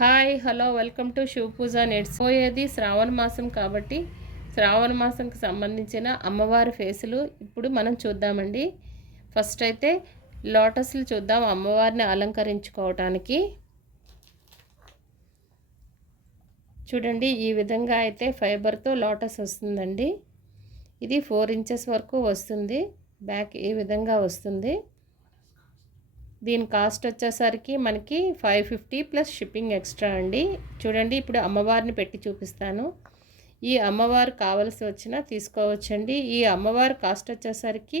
Hi hello welcome to Shiva Pooja nets పోయేది శ్రావణ మాసం కాబట్టి శ్రావణ మాసంకి సంబంధించిన అమ్మవారి ఫేసులు ఇప్పుడు మనం చూద్దామండి. ఫస్ట్ అయితే లోటస్లు చూద్దాం అమ్మవారిని అలంకరించుకోవటానికి. చూడండి ఈ విధంగా అయితే ఫైబర్తో లోటస్ వస్తుందండి. ఇది ఫోర్ ఇంచెస్ వరకు వస్తుంది. బ్యాక్ ఈ విధంగా వస్తుంది. దీని కాస్ట్ వచ్చేసరికి మనకి five fifty plus shipping extra అండి. చూడండి ఇప్పుడు అమ్మవారిని పెట్టి చూపిస్తాను. ఈ అమ్మవారు కావలసి వచ్చినా తీసుకోవచ్చండి. ఈ అమ్మవారి కాస్ట్ వచ్చేసరికి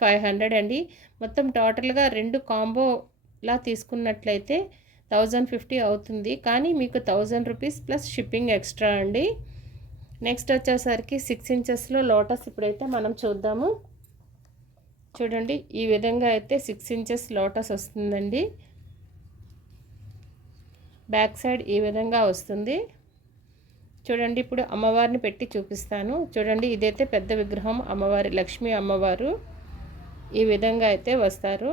ఫైవ్ హండ్రెడ్ అండి. మొత్తం టోటల్గా రెండు కాంబోలా తీసుకున్నట్లయితే థౌజండ్ ఫిఫ్టీ అవుతుంది. కానీ మీకు thousand rupees plus shipping extra అండి. నెక్స్ట్ వచ్చేసరికి సిక్స్ ఇంచెస్లో లోటస్ ఇప్పుడైతే మనం చూద్దాము. చూడండి ఈ విధంగా అయితే సిక్స్ ఇంచెస్ లోటస్ వస్తుందండి. బ్యాక్ సైడ్ ఈ విధంగా వస్తుంది. చూడండి ఇప్పుడు అమ్మవారిని పెట్టి చూపిస్తాను. చూడండి ఇదైతే పెద్ద విగ్రహం అమ్మవారి లక్ష్మీ అమ్మవారు ఈ విధంగా అయితే వస్తారు.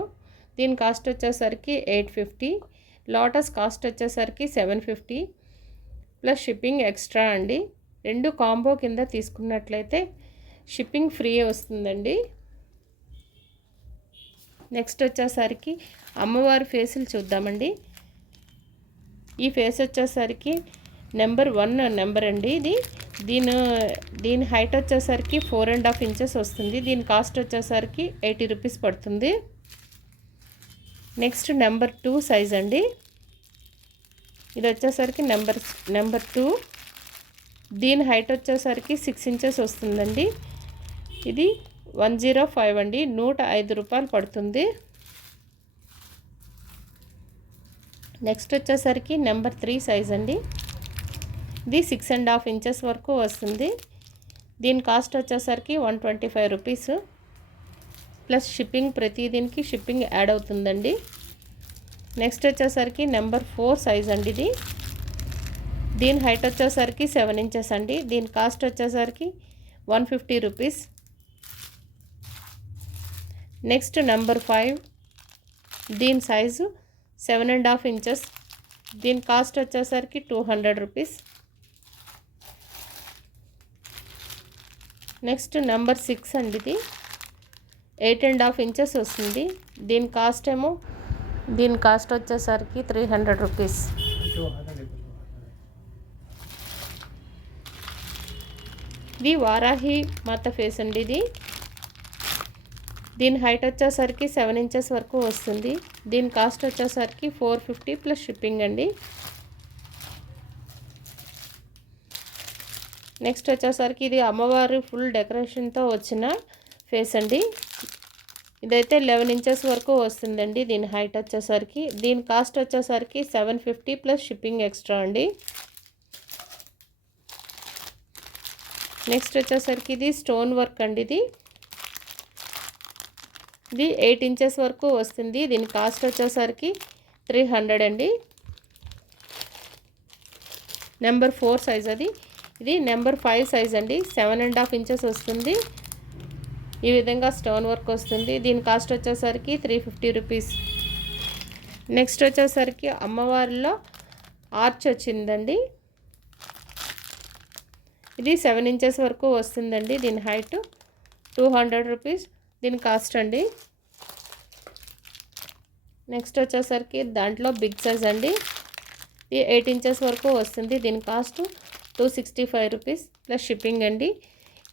దీని కాస్ట్ వచ్చేసరికి ఎయిట్ ఫిఫ్టీ లోటస్ కాస్ట్ వచ్చేసరికి seven fifty plus shipping extra అండి. రెండు కాంబో కింద తీసుకున్నట్లయితే షిప్పింగ్ ఫ్రీ వస్తుందండి. నెక్స్ట్ వచ్చేసరికి అమ్మవారి ఫేసులు చూద్దామండి. ఈ ఫేస్ వచ్చేసరికి నెంబర్ వన్ నెంబర్ అండి ఇది. దీని దీని హైట్ వచ్చేసరికి ఫోర్ అండ్ హాఫ్ ఇంచెస్ వస్తుంది. దీని కాస్ట్ వచ్చేసరికి ఎయిటీ రూపీస్ పడుతుంది. నెక్స్ట్ నెంబర్ టూ సైజ్ అండి. ఇది వచ్చేసరికి నెంబర్ నెంబర్ టూ. దీని హైట్ వచ్చేసరికి సిక్స్ ఇంచెస్ వస్తుందండి. ఇది వన్ జీరో ఫైవ్ అండి. నూట ఐదు రూపాయలు పడుతుంది. నెక్స్ట్ వచ్చేసరికి నెంబర్ త్రీ సైజ్ అండి. ఇది సిక్స్ అండ్ హాఫ్ ఇంచెస్ వరకు వస్తుంది. దీని కాస్ట్ వచ్చేసరికి one twenty five rupees. Plus shipping ప్రతి దీనికి షిప్పింగ్ యాడ్ అవుతుందండి. నెక్స్ట్ వచ్చేసరికి నెంబర్ ఫోర్ సైజ్ అండి ఇది. దీని హైట్ వచ్చేసరికి సెవెన్ ఇంచెస్ అండి. దీని కాస్ట్ వచ్చేసరికి one fifty rupees. Next number five. దీని size seven and half inches. దీని కాస్ట్ వచ్చేసరికి two hundred rupees. Next number six అండి ఇది. ఎయిట్ అండ్ హాఫ్ ఇంచెస్ వస్తుంది. దీని కాస్ట్ ఏమో దీని కాస్ట్ వచ్చేసరికి త్రీ హండ్రెడ్ రూపీస్. ఇది వారాహి మాత ఫేస్ అండి ఇది. దీని హైట్ వచ్చేసరికి సెవెన్ ఇంచెస్ వరకు వస్తుంది. దీని కాస్ట్ వచ్చేసరికి ఫోర్ ఫిఫ్టీ ప్లస్ షిప్పింగ్ అండి. నెక్స్ట్ వచ్చేసరికి ఇది అమ్మవారి ఫుల్ డెకరేషన్తో వచ్చిన ఫేస్ అండి. ఇదైతే లెవెన్ ఇంచెస్ వరకు వస్తుందండి దీని హైట్ వచ్చేసరికి. దీని కాస్ట్ వచ్చేసరికి seven fifty plus shipping extra అండి. నెక్స్ట్ వచ్చేసరికి ఇది స్టోన్ వర్క్ అండి ఇది. ఇది ఎయిట్ ఇంచెస్ వరకు వస్తుంది. దీని కాస్ట్ వచ్చేసరికి త్రీ హండ్రెడ్ అండి. నెంబర్ ఫోర్ సైజ్ అది. ఇది నెంబర్ ఫైవ్ సైజ్ అండి. సెవెన్ అండ్ హాఫ్ ఇంచెస్ వస్తుంది. ఈ విధంగా స్టోన్ వర్క్ వస్తుంది. దీని కాస్ట్ వచ్చేసరికి త్రీ ఫిఫ్టీ రూపీస్. నెక్స్ట్ వచ్చేసరికి అమ్మవారిలో ఆర్చ్ వచ్చిందండి. ఇది సెవెన్ ఇంచెస్ వరకు వస్తుందండి. దీని హైట్ టూ హండ్రెడ్ రూపీస్. దీని కాస్ట్ అండి. నెక్స్ట్ వచ్చేసరికి దాంట్లో బిగ్ సైజ్ అండి. ఇది ఎయిట్ ఇంచెస్ వరకు వస్తుంది. దీని cost two sixty five rupees plus shipping అండి.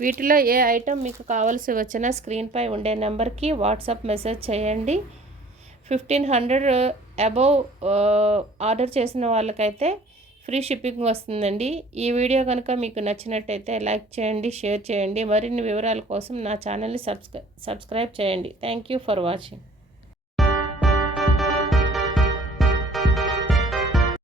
వీటిలో ఏ ఐటెం మీకు కావాల్సి వచ్చినా స్క్రీన్పై ఉండే నెంబర్కి వాట్సాప్ మెసేజ్ చేయండి. ఫిఫ్టీన్ హండ్రెడ్ అబోవ్ ఆర్డర్ చేసిన వాళ్ళకైతే ఫ్రీ షిప్పింగ్ వస్తుందండి. ఈ వీడియో కనుక మీకు నచ్చినట్టయితే లైక్ చేయండి షేర్ చేయండి. మరిన్ని వివరాల కోసం నా ఛానల్ని సబ్స్క్రై సబ్స్క్రైబ్ చేయండి. Thank you for watching.